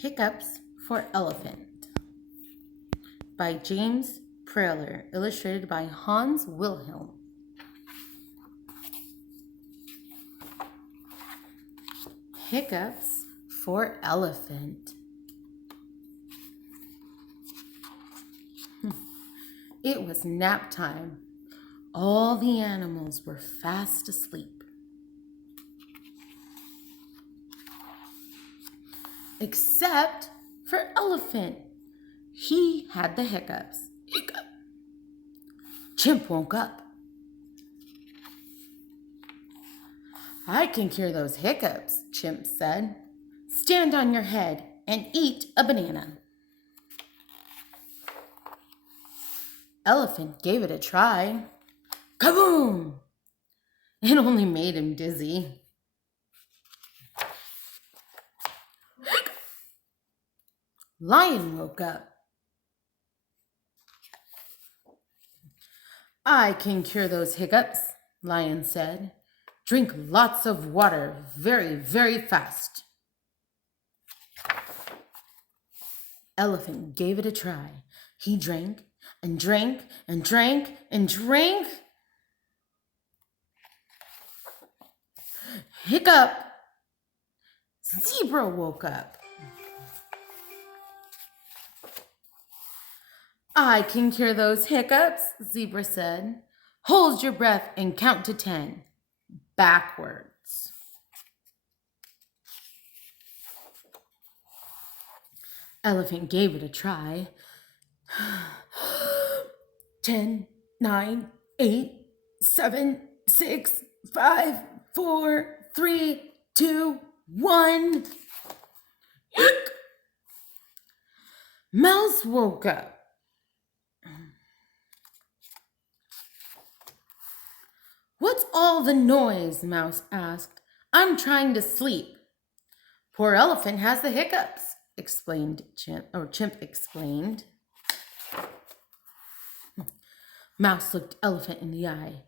Hiccups for Elephant by James Prayler, illustrated by Hans Wilhelm. Hiccups for Elephant. It was nap time. All the animals were fast asleep, except for Elephant. He had the hiccups. Hiccup. Chimp woke up. "I can cure those hiccups," Chimp said. "Stand on your head and eat a banana." Elephant gave it a try. Kaboom! It only made him dizzy. Lion woke up. "I can cure those hiccups," Lion said. "Drink lots of water very, very fast." Elephant gave it a try. He drank and drank and drank and drank. Hiccup! Zebra woke up. "I can cure those hiccups," Zebra said. "Hold your breath and count to 10. Backwards." Elephant gave it a try. 10, 9, 8, 7, 6, 5, 4, 3, 2, 1. Yuck! Mouse woke up. "What's all the noise?" Mouse asked. "I'm trying to sleep." "Poor Elephant has the hiccups," explained Chimp explained. Mouse looked Elephant in the eye.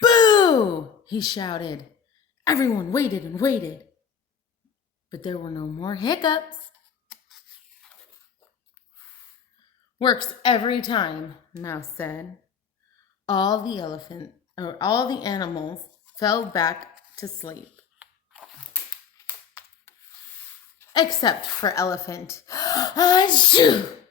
"Boo!" he shouted. Everyone waited and waited, but there were no more hiccups. "Works every time," Mouse said. All the animals fell back to sleep, except for Elephant. Achoo!